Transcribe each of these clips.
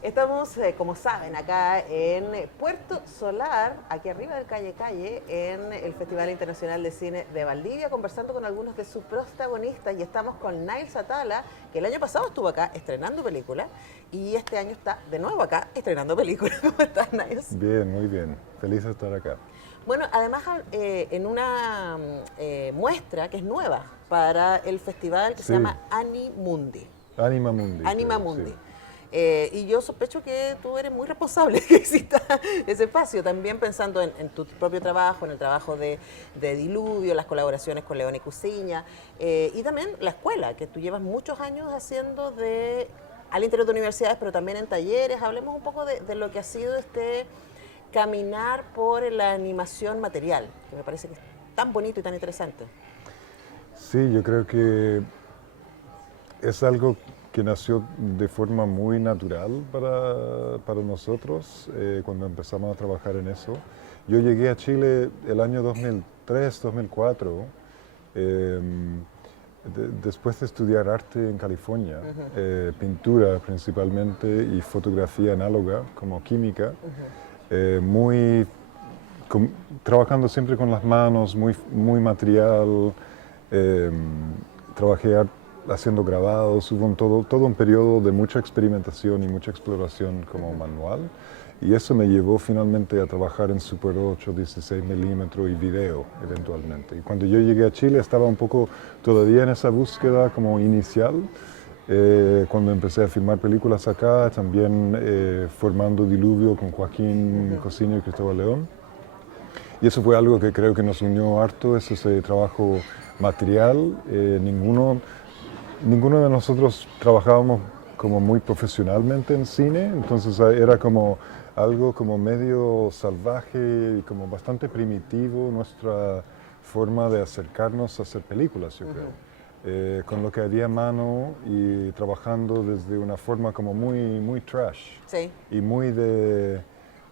Estamos, como saben, acá en Puerto Solar, aquí arriba del Calle Calle, en el Festival Internacional de Cine de Valdivia, conversando con algunos de sus protagonistas. Y estamos con Nail Atala, que el año pasado estuvo acá estrenando película y este año está de nuevo acá estrenando película. ¿Cómo estás, Nail? Bien, muy bien. Feliz de estar acá. Bueno, además en una muestra que es nueva para el festival que se Sí, llama Animundi. Anima Mundi. Anima creo, Mundi. sí. Y yo sospecho que tú eres muy responsable que exista ese espacio, también pensando en tu propio trabajo, en el trabajo de Diluvio, las colaboraciones con León y Cusiña, y también la escuela, que tú llevas muchos años haciendo al interior de universidades, pero también en talleres. Hablemos un poco de lo que ha sido este caminar por la animación material, que me parece que es tan bonito y tan interesante. Sí, yo creo que es algo que nació de forma muy natural para nosotros cuando empezamos a trabajar en eso. Yo llegué a Chile el año 2003, 2004, eh, después de estudiar arte en California, pintura principalmente y fotografía análoga como química, muy trabajando siempre con las manos, muy material. eh, Trabajé haciendo grabados, hubo todo un periodo de mucha experimentación y mucha exploración como manual. Y eso me llevó finalmente a trabajar en Super 8, 16 milímetros y video eventualmente. Y cuando yo llegué a Chile estaba un poco todavía en esa búsqueda como inicial. Cuando empecé a filmar películas acá, también formando Diluvio con Joaquín Cosíño y Cristóbal León. Y eso fue algo que creo que nos unió harto, es ese trabajo material. Ninguno de nosotros trabajábamos como muy profesionalmente en cine, entonces era como algo como medio salvaje y como bastante primitivo nuestra forma de acercarnos a hacer películas, yo creo. Con lo que había a mano y trabajando desde una forma como muy trash Sí, y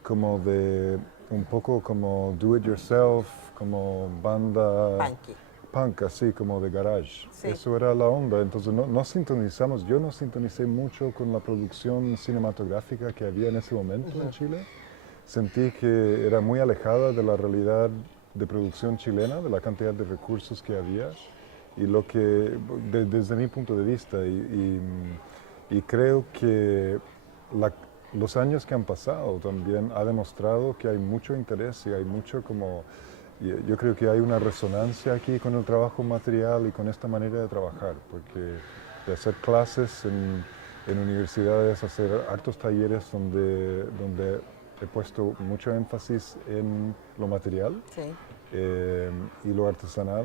como de un poco como do it yourself, como banda punky. punk, así como de garage. Sí. Eso era la onda. Entonces no sintonizamos, yo no sintonicé mucho con la producción cinematográfica que había en ese momento en Chile. Sentí que era muy alejada de la realidad de producción chilena, de la cantidad de recursos que había y lo que, desde mi punto de vista, y creo que la- los años que han pasado también ha demostrado que hay mucho interés y hay mucho como, yo creo que hay una resonancia aquí con el trabajo material y con esta manera de trabajar, porque de hacer clases en universidades, hacer hartos talleres donde he puesto mucho énfasis en lo material Sí. y lo artesanal.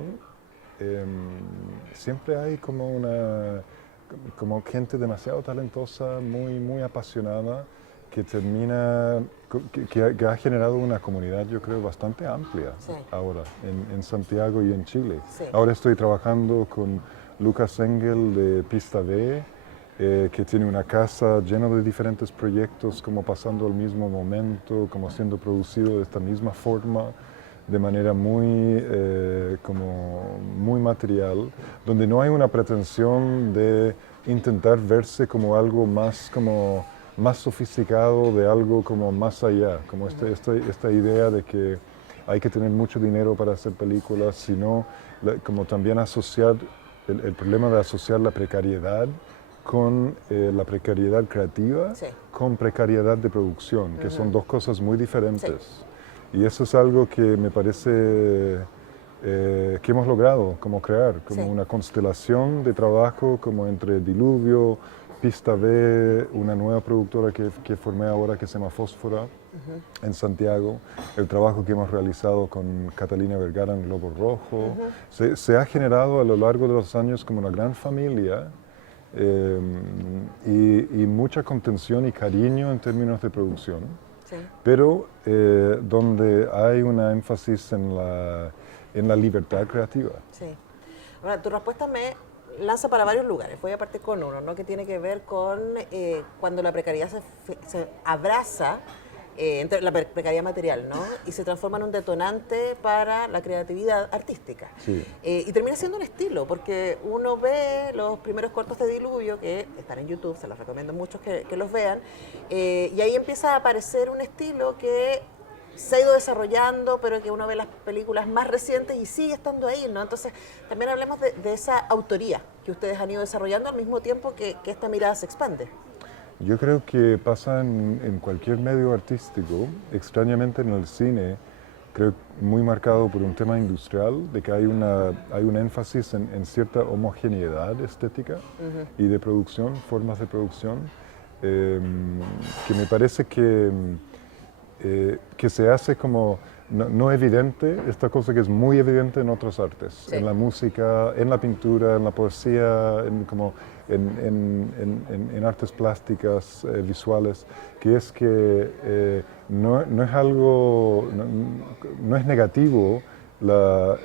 Siempre hay como gente demasiado talentosa, muy apasionada, que que ha generado una comunidad, yo creo, bastante amplia Sí. ahora en Santiago y en Chile. Sí. Ahora estoy trabajando con Lucas Engel de Pista B, que tiene una casa llena de diferentes proyectos, como pasando al mismo momento, como siendo producido de esta misma forma, de manera como muy material, donde no hay una pretensión de intentar verse como algo más sofisticado, de algo como más allá, como esta idea de que hay que tener mucho dinero para hacer películas, sino como también asociar el problema de asociar la precariedad con la precariedad creativa, Sí. con precariedad de producción, que son dos cosas muy Sí. diferentes. Y eso es algo que me parece que hemos logrado como crear, como Sí. una constelación de trabajo como entre Diluvio, Pista B, una nueva productora que formé ahora que se llama Fósfora en Santiago, el trabajo que hemos realizado con Catalina Vergara en Globo Rojo. Se ha generado a lo largo de los años como una gran familia eh, y mucha contención y cariño en términos de producción, Sí. pero donde hay una énfasis en la libertad creativa. Sí. Ahora, tu respuesta me lanza para varios lugares. Voy a partir con uno, ¿no? Que tiene que ver con cuando la precariedad se abraza entre la precariedad material, ¿no? Y se transforma en un detonante para la creatividad artística. Sí. Y termina siendo un estilo, porque uno ve los primeros cortos de Diluvio, que están en YouTube, se los recomiendo mucho que los vean, y ahí empieza a aparecer un estilo que se ha ido desarrollando, pero que uno ve las películas más recientes y sigue estando ahí, ¿no? Entonces, también hablemos de esa autoría que ustedes han ido desarrollando al mismo tiempo que esta mirada se expande. Yo creo que pasa en cualquier medio artístico, extrañamente en el cine, creo muy marcado por un tema industrial, de que hay un énfasis en cierta homogeneidad estética y de producción, formas de producción, que me parece que se hace como no evidente, esta cosa que es muy evidente en otras artes, Sí. en la música, en la pintura, en la poesía, en artes plásticas, visuales, que es que no es algo, no es negativo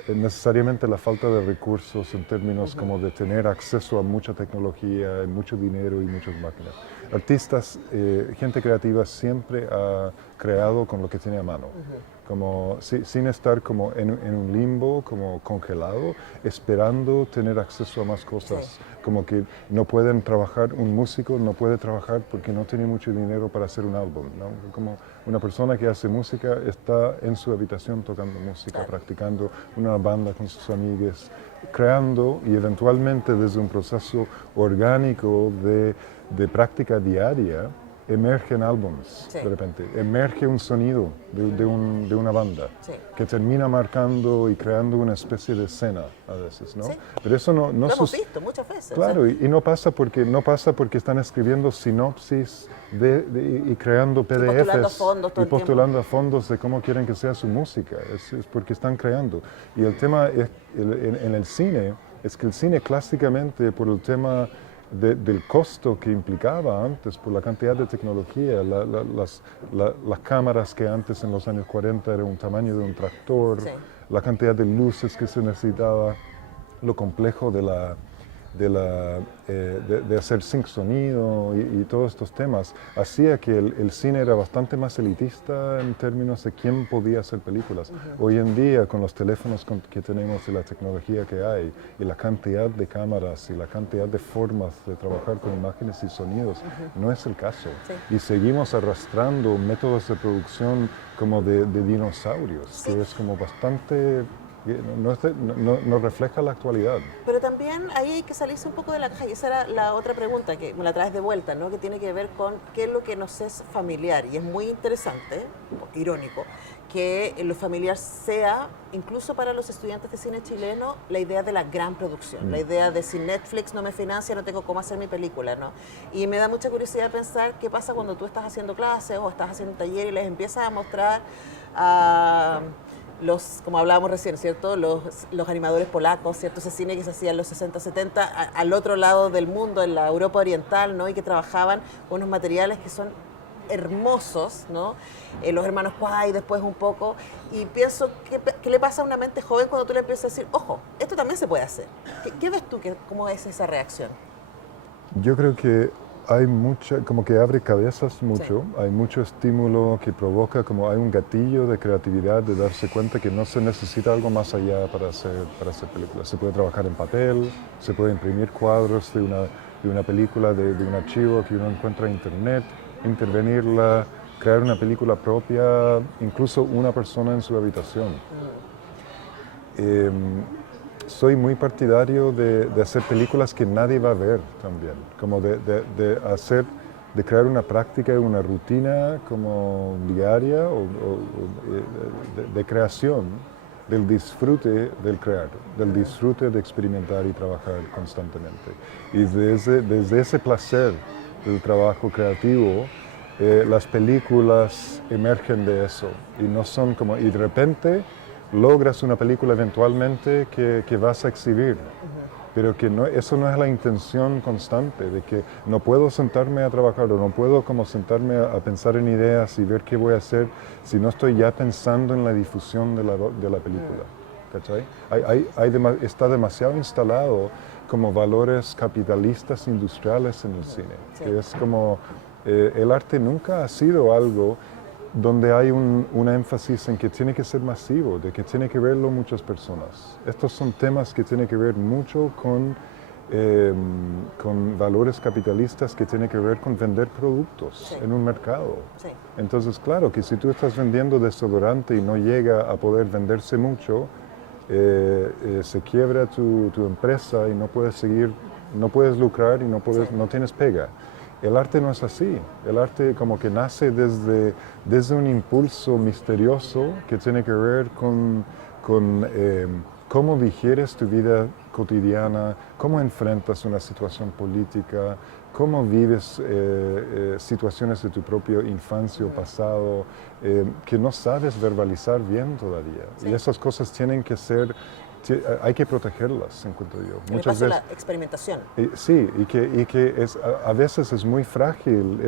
necesariamente la falta de recursos en términos como de tener acceso a mucha tecnología, mucho dinero y muchas máquinas. Artistas, gente creativa siempre ha creado con lo que tiene a mano, como sin estar como en un limbo, como congelado, esperando tener acceso a más cosas. Sí. Como que no pueden trabajar, un músico no puede trabajar porque no tiene mucho dinero para hacer un álbum, ¿no? Como una persona que hace música está en su habitación tocando música, practicando una banda con sus amigos, creando y eventualmente desde un proceso orgánico de práctica diaria, emergen álbumes, Sí. de repente, emerge un sonido de una banda Sí. que termina marcando y creando una especie de escena a veces, ¿no? Sí. Pero eso no Lo hemos visto muchas veces. Claro, y no pasa porque están escribiendo sinopsis y creando postulando PDFs fondos todo y el tiempo. postulando a fondos de cómo quieren que sea su música. Es porque están creando. Y el tema en el cine es que el cine clásicamente, por el tema del costo que implicaba antes, por la cantidad de tecnología, las cámaras que antes en los años 40 eran un tamaño de un tractor, Sí. la cantidad de luces que se necesitaba, lo complejo de hacer sync sonido y todos estos temas, hacía que el cine era bastante más elitista en términos de quién podía hacer películas. Hoy en día, con los teléfonos que tenemos y la tecnología que hay, y la cantidad de cámaras y la cantidad de formas de trabajar con imágenes y sonidos, no es el caso. Sí. Y seguimos arrastrando métodos de producción como de dinosaurios, Sí. que es como bastante... No refleja la actualidad. Pero también ahí hay que salirse un poco de la caja, y esa era la otra pregunta que me la traes de vuelta, ¿no? Que tiene que ver con qué es lo que nos es familiar. Y es muy interesante, irónico, que lo familiar sea, incluso para los estudiantes de cine chileno, la idea de la gran producción, la idea de si Netflix no me financia, no tengo cómo hacer mi película, ¿no? Y me da mucha curiosidad pensar qué pasa cuando tú estás haciendo clases o estás haciendo un taller y les empiezas a mostrar a... como hablábamos recién, ¿cierto? Los animadores polacos, ¿cierto? Ese cine que se hacía en los 60, 70, al otro lado del mundo, en la Europa Oriental, ¿no? Y que trabajaban con unos materiales que son hermosos, ¿no? Los hermanos Kwai después un poco, y pienso, ¿qué le pasa a una mente joven cuando tú le empiezas a decir, ojo, esto también se puede hacer? ¿Qué ves tú? ¿Cómo es esa reacción? Yo creo que hay como que abre cabezas mucho, Sí. hay mucho estímulo que provoca, como hay un gatillo de creatividad, de darse cuenta que no se necesita algo más allá para hacer películas. Se puede trabajar en papel, se puede imprimir cuadros de una película, de un archivo que uno encuentra en internet, intervenirla, crear una película propia, incluso una persona en su habitación. Soy muy partidario de hacer películas que nadie va a ver también, como de crear una práctica y una rutina como diaria de creación, del disfrute del crear, del disfrute de experimentar y trabajar constantemente. Y desde ese placer del trabajo creativo, las películas emergen de eso y no son como, y de repente logras una película eventualmente que vas a exhibir, pero que eso no es la intención constante, de que no puedo sentarme a trabajar o no puedo como sentarme a pensar en ideas y ver qué voy a hacer si no estoy ya pensando en la difusión de la película. ¿Cachai? Está demasiado instalado como valores capitalistas industriales en el cine, Sí. que es como el arte nunca ha sido algo donde hay un énfasis en que tiene que ser masivo, de que tiene que verlo muchas personas. Estos son temas que tienen que ver mucho con valores capitalistas que tienen que ver con vender productos en un mercado. Sí. Entonces, claro, que si tú estás vendiendo desodorante y no llega a poder venderse mucho, se quiebra tu empresa y no puedes seguir, no puedes lucrar y no tienes pega. El arte no es así. El arte como que nace desde un impulso misterioso que tiene que ver con cómo digieres tu vida cotidiana, cómo enfrentas una situación política, cómo vives situaciones de tu propia infancia o pasado que no sabes verbalizar bien todavía. Sí. Y esas cosas tienen que ser, hay que protegerlas, encuentro yo. Muchas veces la experimentación. Sí, y que a veces es muy frágil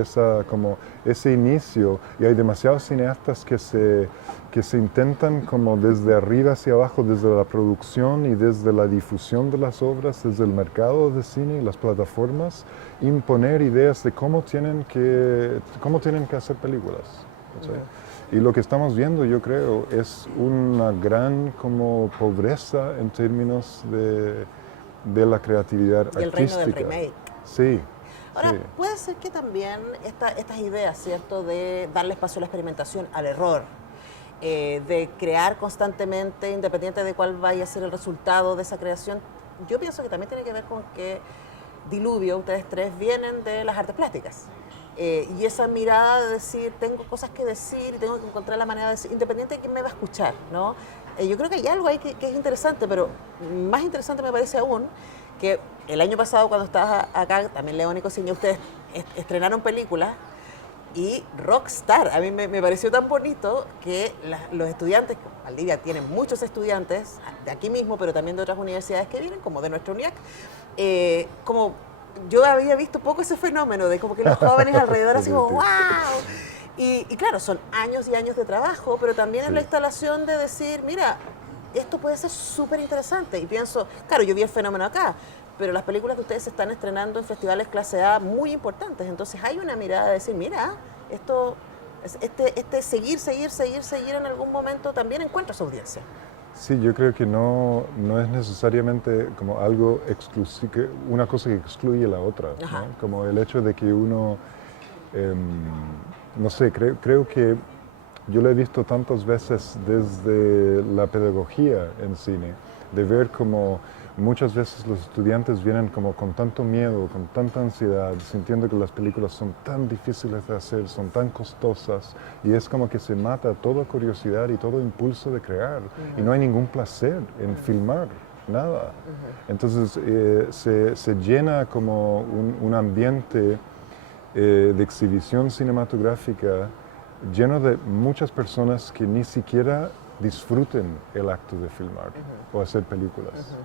ese inicio, y hay demasiados cineastas que se intentan como desde arriba hacia abajo, desde la producción y desde la difusión de las obras, desde el mercado de cine y las plataformas, imponer ideas de cómo tienen que hacer películas. ¿Sí? Y lo que estamos viendo, yo creo, es una gran como pobreza en términos de la creatividad artística. Y el reino del remake. Sí. Ahora, sí. puede ser que también estas ideas, ¿cierto?, de darle espacio a la experimentación, al error, de crear constantemente, independiente de cuál vaya a ser el resultado de esa creación, yo pienso que también tiene que ver con que Diluvio, ustedes tres, vienen de las artes plásticas. Y esa mirada de decir, tengo cosas que decir y tengo que encontrar la manera de decir, independiente de quién me va a escuchar, ¿no? Yo creo que hay algo ahí que es interesante, pero más interesante me parece aún que el año pasado cuando estabas acá, también León y Cosiña, ustedes estrenaron películas y Rockstar. A mí me pareció tan bonito que los estudiantes, Valdivia tiene muchos estudiantes de aquí mismo, pero también de otras universidades que vienen, como de nuestra UNIAC, como yo había visto poco ese fenómeno de como que los jóvenes alrededor así como ¡wow! Y claro, son años y años de trabajo, pero también en la instalación de decir, mira, esto puede ser súper interesante. Y pienso, claro, yo vi el fenómeno acá, pero las películas de ustedes se están estrenando en festivales clase A muy importantes. Entonces hay una mirada de decir, mira, esto, seguir en algún momento también encuentra su audiencia. Sí, yo creo que no es necesariamente como algo exclusivo, una cosa que excluye la otra, ¿no? Como el hecho de que uno, no sé, creo que yo lo he visto tantas veces desde la pedagogía en cine, de ver como muchas veces los estudiantes vienen como con tanto miedo, con tanta ansiedad, sintiendo que las películas son tan difíciles de hacer, son tan costosas, y es como que se mata toda curiosidad y todo impulso de crear, y no hay ningún placer en filmar, nada. Entonces se llena como un ambiente de exhibición cinematográfica lleno de muchas personas que ni siquiera disfruten el acto de filmar o hacer películas.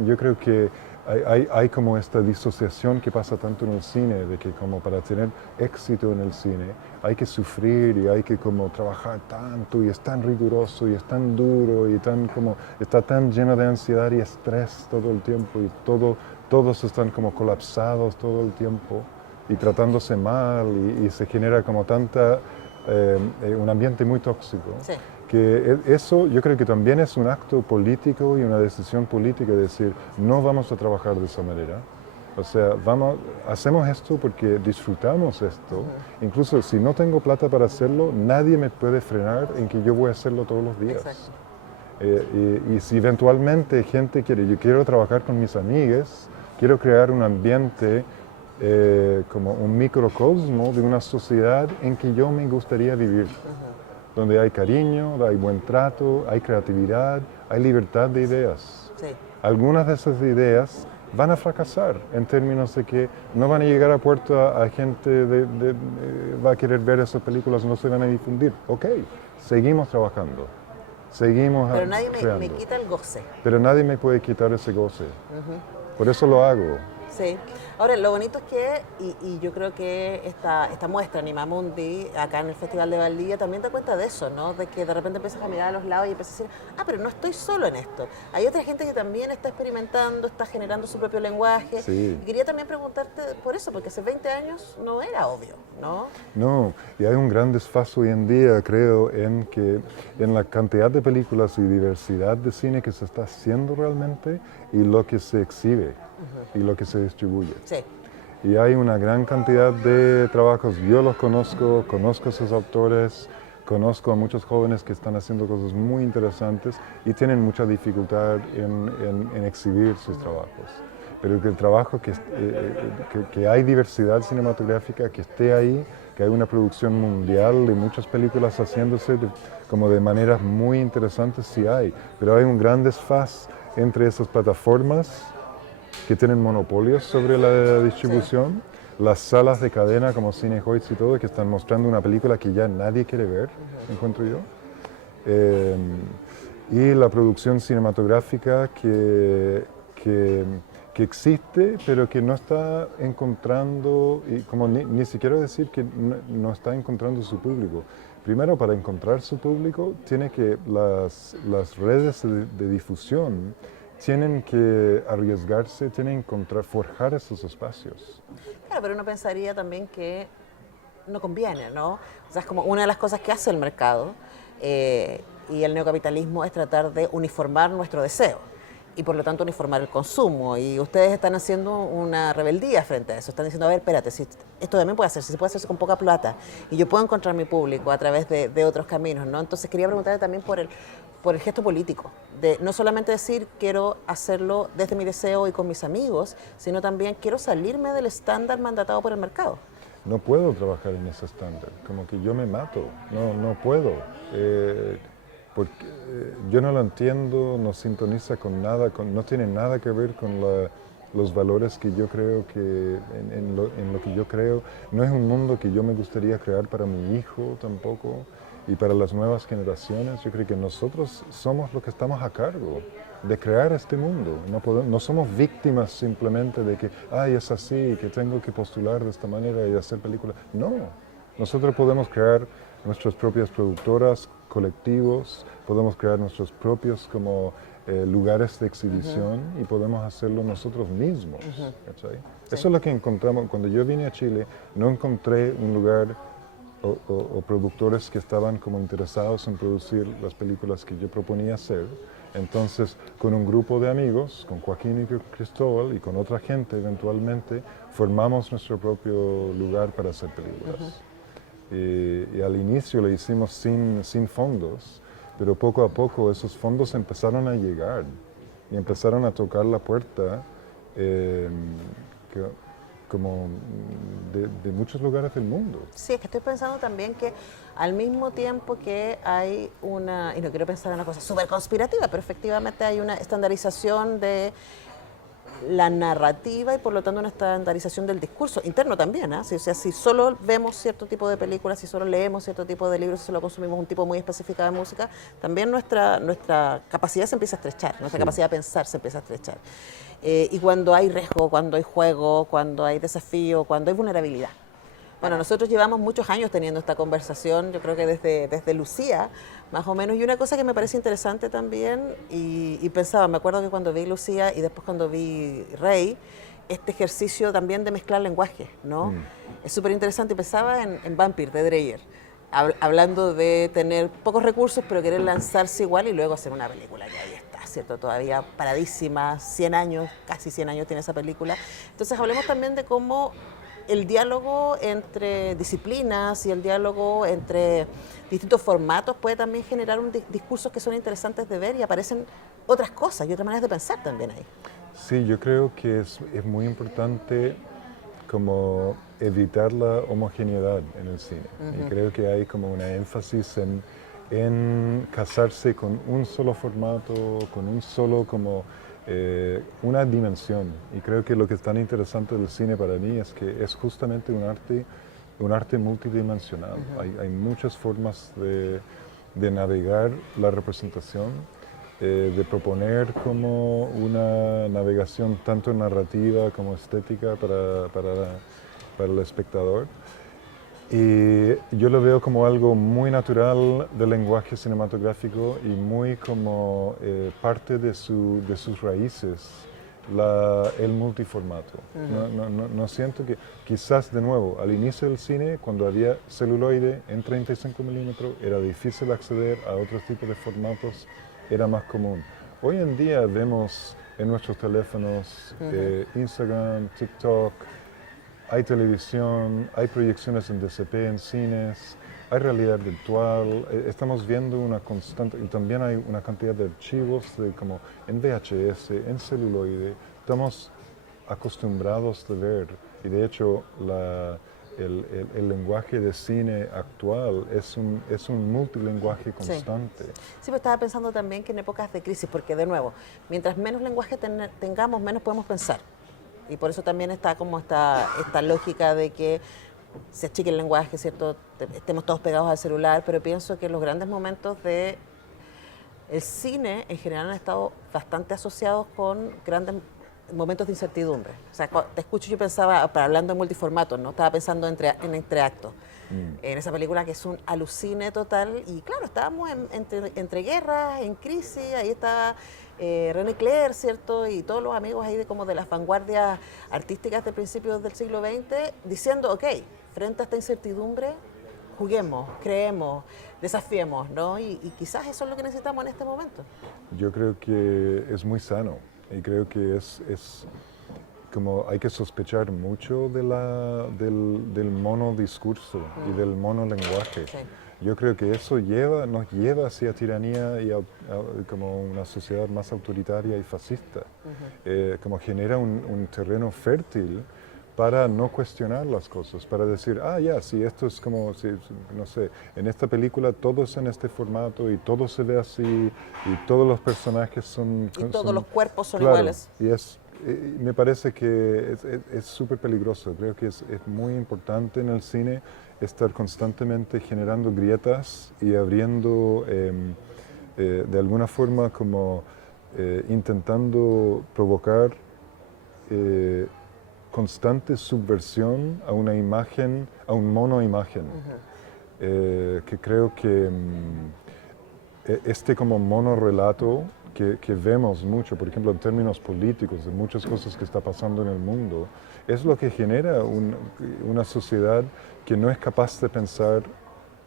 Y yo creo que hay como esta disociación que pasa tanto en el cine, de que como para tener éxito en el cine hay que sufrir y hay que como trabajar tanto y es tan riguroso y es tan duro y está tan lleno de ansiedad y estrés todo el tiempo y todos están como colapsados todo el tiempo y tratándose mal y se genera como un ambiente muy tóxico. Sí. Que eso yo creo que también es un acto político y una decisión política de decir, no vamos a trabajar de esa manera. O sea, hacemos esto porque disfrutamos esto. Incluso si no tengo plata para hacerlo, nadie me puede frenar en que yo voy a hacerlo todos los días. Y si eventualmente gente yo quiero trabajar con mis amigas, quiero crear un ambiente como un microcosmo de una sociedad en que yo me gustaría vivir. Donde hay cariño, hay buen trato, hay creatividad, hay libertad de ideas. Sí. Algunas de esas ideas van a fracasar en términos de que no van a llegar a puerto a gente va a querer ver esas películas, no se van a difundir. Ok, seguimos trabajando, seguimos Pero nadie me quita el goce. Pero nadie me puede quitar ese goce. Por eso lo hago. Sí. Ahora, lo bonito es que, y yo creo que esta muestra Animamundi, acá en el Festival de Valdivia, también da cuenta de eso, ¿no? De que de repente empiezas a mirar a los lados y empiezas a decir, pero no estoy solo en esto. Hay otra gente que también está experimentando, está generando su propio lenguaje. Sí. Y quería también preguntarte por eso, porque hace 20 años no era obvio, ¿no? No, y hay un gran desfase hoy en día, creo, en la cantidad de películas y diversidad de cine que se está haciendo realmente y lo que se exhibe y lo que se distribuye. Sí. Y hay una gran cantidad de trabajos, yo los conozco a esos autores, conozco a muchos jóvenes que están haciendo cosas muy interesantes y tienen mucha dificultad en exhibir sus trabajos. Pero que el trabajo, que hay diversidad cinematográfica, que esté ahí, que hay una producción mundial de muchas películas haciéndose como de maneras muy interesantes, sí hay. Pero hay un gran desfase entre esas plataformas que tienen monopolios sobre la distribución, las salas de cadena como Cinehoids y todo, que están mostrando una película que ya nadie quiere ver, encuentro yo. Y la producción cinematográfica que existe, pero que no está encontrando, y como ni siquiera decir que no está encontrando su público. Primero, para encontrar su público, tiene que las redes de difusión tienen que arriesgarse, tienen que forjar esos espacios. Claro, pero uno pensaría también que no conviene, ¿no? O sea, es como una de las cosas que hace el mercado y el neocapitalismo es tratar de uniformar nuestro deseo y por lo tanto uniformar el consumo. Y ustedes están haciendo una rebeldía frente a eso. Están diciendo, a ver, espérate, si esto también puede hacerse, si se puede hacerse con poca plata y yo puedo encontrar mi público a través de otros caminos, ¿no? Entonces quería preguntarle también por el gesto político, de no solamente decir quiero hacerlo desde mi deseo y con mis amigos, sino también quiero salirme del estándar mandatado por el mercado. No puedo trabajar en ese estándar, como que yo me mato, no puedo. Porque yo no lo entiendo, no sintoniza con nada, no tiene nada que ver con los valores que yo creo que, en lo que yo creo. No es un mundo que yo me gustaría crear para mi hijo tampoco y para las nuevas generaciones. Yo creo que nosotros somos los que estamos a cargo de crear este mundo. No somos víctimas simplemente de que, es así, que tengo que postular de esta manera y hacer películas. No, nosotros podemos crear nuestras propias productoras, colectivos, podemos crear nuestros propios lugares de exhibición y podemos hacerlo nosotros mismos. ¿Cachai? Sí. Eso es lo que encontramos. Cuando yo vine a Chile, no encontré un lugar o productores que estaban como interesados en producir las películas que yo proponía hacer. Entonces, con un grupo de amigos, con Joaquín y Cristóbal y con otra gente eventualmente, formamos nuestro propio lugar para hacer películas. Y al inicio lo hicimos sin fondos, pero poco a poco esos fondos empezaron a llegar y empezaron a tocar la puerta como de muchos lugares del mundo. Sí, es que estoy pensando también que al mismo tiempo que hay una, y no quiero pensar en una cosa súper conspirativa, pero efectivamente hay una estandarización de la narrativa y por lo tanto una estandarización del discurso interno también, ¿eh? O sea, si solo vemos cierto tipo de películas, si solo leemos cierto tipo de libros, si solo consumimos un tipo muy específico de música, también nuestra capacidad se empieza a estrechar, nuestra capacidad de pensar se empieza a estrechar. Y cuando hay riesgo, cuando hay juego, cuando hay desafío, cuando hay vulnerabilidad. Bueno, nosotros llevamos muchos años teniendo esta conversación, yo creo que desde Lucía, más o menos, y una cosa que me parece interesante también, y pensaba, me acuerdo que cuando vi Lucía y después cuando vi Rey, este ejercicio también de mezclar lenguajes, ¿no? Es súper interesante, y pensaba en Vampire, de Dreyer, hablando de tener pocos recursos, pero querer lanzarse igual y luego hacer una película que ahí está, ¿cierto? Todavía paradísima, 100 años, casi 100 años tiene esa película. Entonces hablemos también de cómo el diálogo entre disciplinas y el diálogo entre distintos formatos puede también generar discursos que son interesantes de ver y aparecen otras cosas y otras maneras de pensar también ahí. Sí, yo creo que es muy importante como evitar la homogeneidad en el cine. Y creo que hay como una énfasis en casarse con un solo formato, con un solo una dimensión. Y creo que lo que es tan interesante del cine para mí es que es justamente un arte multidimensional. Hay muchas formas de navegar la representación de proponer como una navegación tanto narrativa como estética para el espectador. Y yo lo veo como algo muy natural del lenguaje cinematográfico y muy como parte de sus raíces, el multiformato. No siento que, quizás de nuevo, al inicio del cine, cuando había celuloide en 35 milímetros, era difícil acceder a otros tipos de formatos, era más común. Hoy en día vemos en nuestros teléfonos Instagram, TikTok, hay televisión, hay proyecciones en DCP en cines, hay realidad virtual, estamos viendo una constante, y también hay una cantidad de archivos como en VHS, en celuloide, estamos acostumbrados de ver, y de hecho el lenguaje de cine actual es un multilenguaje constante. Sí, pero estaba pensando también que en épocas de crisis, porque de nuevo, mientras menos lenguaje tengamos, menos podemos pensar. Y por eso también está como esta lógica de que se achique el lenguaje, ¿cierto? Estemos todos pegados al celular, pero pienso que los grandes momentos del cine en general han estado bastante asociados con grandes momentos de incertidumbre. O sea, te escucho, yo pensaba, hablando de multiformatos, ¿no? Estaba pensando en entreactos. En esa película que es un alucine total, y claro, estábamos entre guerras, en crisis, ahí estaba René Clair, ¿cierto? Y todos los amigos ahí como de las vanguardias artísticas de principios del siglo XX, diciendo, ok, frente a esta incertidumbre, juguemos, creemos, desafiemos, ¿no? Y quizás eso es lo que necesitamos en este momento. Yo creo que es muy sano, y creo que es como hay que sospechar mucho del monodiscurso y del monolenguaje. Sí. Yo creo que eso nos lleva hacia tiranía y como una sociedad más autoritaria y fascista. Como genera un terreno fértil para no cuestionar las cosas, para decir, si esto es como, si, no sé, en esta película todo es en este formato y todo se ve así y todos los personajes son... Y todos los cuerpos son iguales. Y me parece que es súper peligroso. Creo que es muy importante en el cine estar constantemente generando grietas y abriendo, de alguna forma, como intentando provocar constante subversión a una imagen, a un monoimagen. Que creo que este como monorrelato que vemos mucho, por ejemplo, en términos políticos, de muchas cosas que está pasando en el mundo, es lo que genera una sociedad que no es capaz de pensar,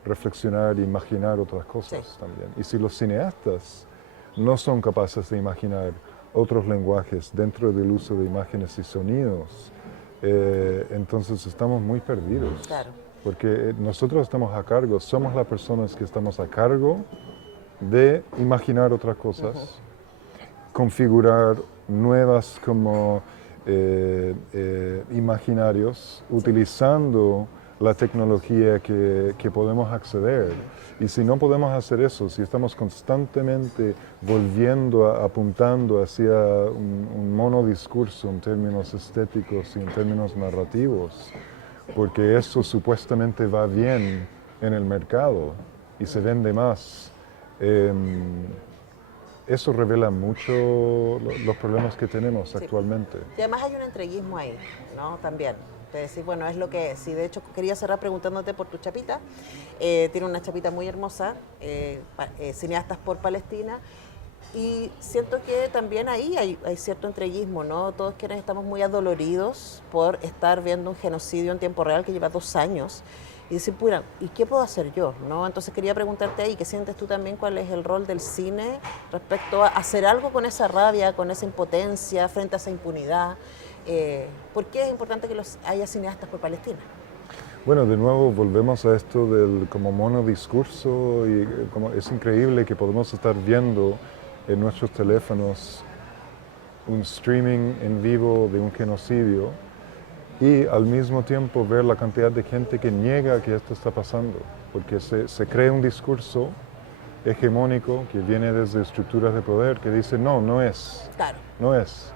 reflexionar, imaginar otras cosas también. Y si los cineastas no son capaces de imaginar otros lenguajes dentro del uso de imágenes y sonidos, entonces estamos muy perdidos. Claro. Porque nosotros estamos a cargo, somos las personas que estamos a cargo de imaginar otras cosas, configurar nuevas como imaginarios, utilizando la tecnología que podemos acceder. Y si no podemos hacer eso, si estamos constantemente apuntando hacia un monodiscurso en términos estéticos y en términos narrativos, porque eso supuestamente va bien en el mercado y se vende más, eso revela mucho los problemas que tenemos actualmente. Y además hay un entreguismo ahí, ¿no? También. De decir, bueno, es lo que es. Y de hecho quería cerrar preguntándote por tu chapita. Tiene una chapita muy hermosa, Cineastas por Palestina. Y siento que también ahí hay cierto entreguismo, ¿no? Todos quienes estamos muy adoloridos por estar viendo un genocidio en tiempo real que lleva 2 años. Y decir, bueno, ¿y qué puedo hacer yo? ¿No? Entonces quería preguntarte ahí, ¿qué sientes tú también? ¿Cuál es el rol del cine respecto a hacer algo con esa rabia, con esa impotencia, frente a esa impunidad? ¿Por qué es importante que haya cineastas por Palestina? Bueno, de nuevo volvemos a esto del como monodiscurso y como es increíble que podemos estar viendo en nuestros teléfonos un streaming en vivo de un genocidio y al mismo tiempo ver la cantidad de gente que niega que esto está pasando, porque se crea un discurso hegemónico que viene desde estructuras de poder que dice no es, claro. No es.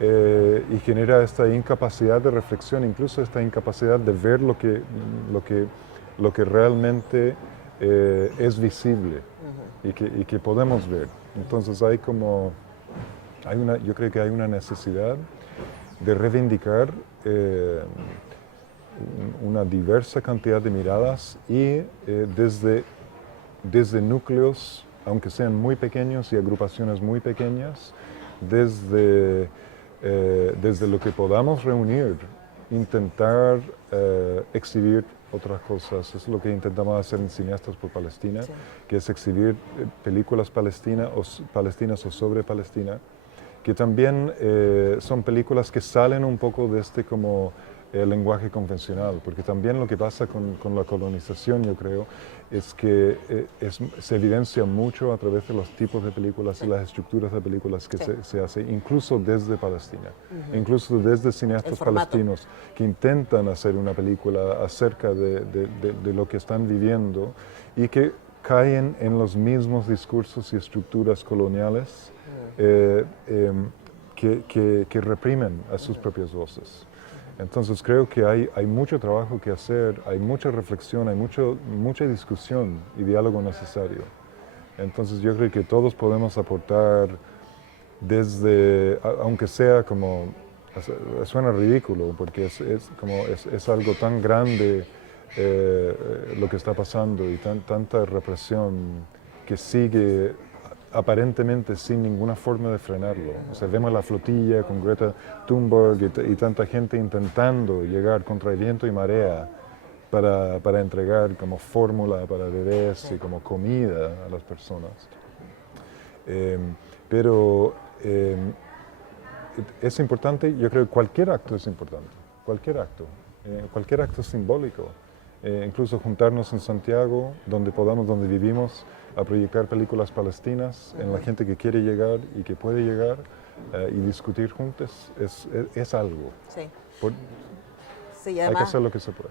Y genera esta incapacidad de reflexión, incluso esta incapacidad de ver lo que realmente es visible y que podemos ver. Entonces yo creo que hay una necesidad de reivindicar una diversa cantidad de miradas y desde núcleos, aunque sean muy pequeños y agrupaciones muy pequeñas, desde lo que podamos reunir, intentar exhibir otras cosas. Es lo que intentamos hacer en Cineastas por Palestina, sí, que es exhibir películas palestinas o sobre Palestina, que también son películas que salen un poco de como el lenguaje convencional, porque también lo que pasa con la colonización, yo creo, es que se evidencia mucho a través de los tipos de películas, sí, y las estructuras de películas que sí, se hace, incluso desde Palestina, incluso desde cineastas palestinos que intentan hacer una película acerca de lo que están viviendo y que caen en los mismos discursos y estructuras coloniales que reprimen a sus propias voces. Entonces creo que hay mucho trabajo que hacer, hay mucha reflexión, hay mucha discusión y diálogo necesario. Entonces yo creo que todos podemos aportar desde, aunque sea como, suena ridículo, porque es algo tan grande lo que está pasando y tanta represión que sigue aparentemente sin ninguna forma de frenarlo. O sea, vemos la flotilla con Greta Thunberg y tanta gente intentando llegar contra el viento y marea para entregar como fórmula para bebés y como comida a las personas. Pero es importante, yo creo que cualquier acto es importante, cualquier acto simbólico. Incluso juntarnos en Santiago, donde vivimos, a proyectar películas palestinas en la gente que quiere llegar y que puede llegar y discutir juntos, es algo. Sí. Sí, además, hay que hacer lo que se puede.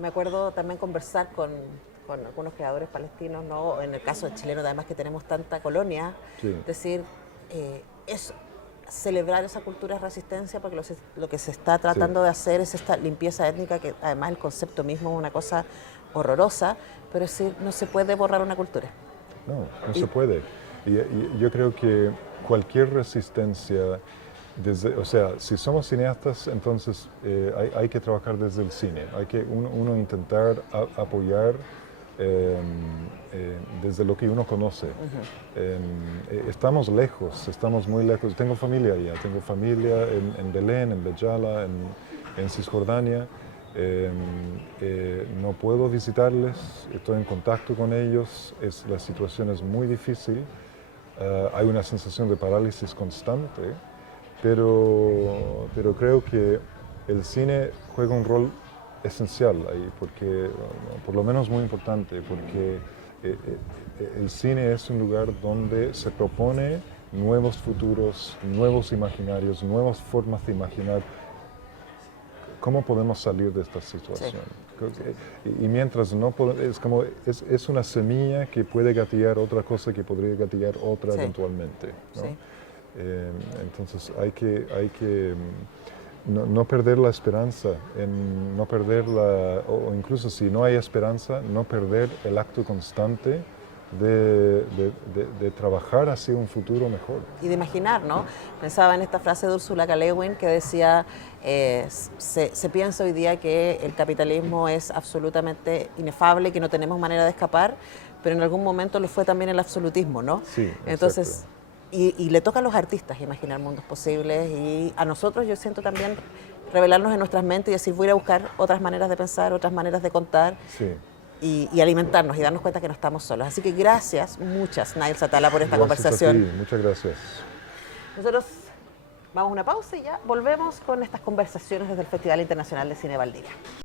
Me acuerdo también conversar con algunos creadores palestinos, ¿no? En el caso de chilenos, además que tenemos tanta colonia, sí, decir, es celebrar esa cultura de resistencia, porque lo que se está tratando, sí, de hacer es esta limpieza étnica, que además el concepto mismo es una cosa horrorosa, pero es decir, no se puede borrar una cultura. No se puede. Y yo creo que cualquier resistencia, o sea, si somos cineastas, entonces hay que trabajar desde el cine, hay que uno intentar apoyar desde lo que uno conoce. Estamos muy lejos. Tengo familia allá, tengo familia en Belén, en Bejala, en Cisjordania. No puedo visitarles, estoy en contacto con ellos, la situación es muy difícil, hay una sensación de parálisis constante, pero creo que el cine juega un rol esencial ahí, porque, por lo menos muy importante, porque el cine es un lugar donde se propone nuevos futuros, nuevos imaginarios, nuevas formas de imaginar cómo podemos salir de esta situación. Sí. Y mientras no podemos, es una semilla que puede gatillar otra cosa que podría gatillar otra, sí, eventualmente, ¿no? Sí. Entonces hay que no perder la esperanza, no perder o incluso si no hay esperanza, no perder el acto constante de trabajar hacia un futuro mejor. Y de imaginar, ¿no? Pensaba en esta frase de Ursula K. Le Guin que decía, se piensa hoy día que el capitalismo es absolutamente inefable, que no tenemos manera de escapar, pero en algún momento lo fue también el absolutismo, ¿no? Sí, entonces, y le toca a los artistas imaginar mundos posibles, y a nosotros yo siento también revelarnos en nuestras mentes y decir, voy a ir a buscar otras maneras de pensar, otras maneras de contar. Sí. Y alimentarnos y darnos cuenta que no estamos solos. Así que gracias, muchas, Nael Satala, por esta conversación. A ti, muchas gracias. Nosotros vamos a una pausa y ya volvemos con estas conversaciones desde el Festival Internacional de Cine Valdivia.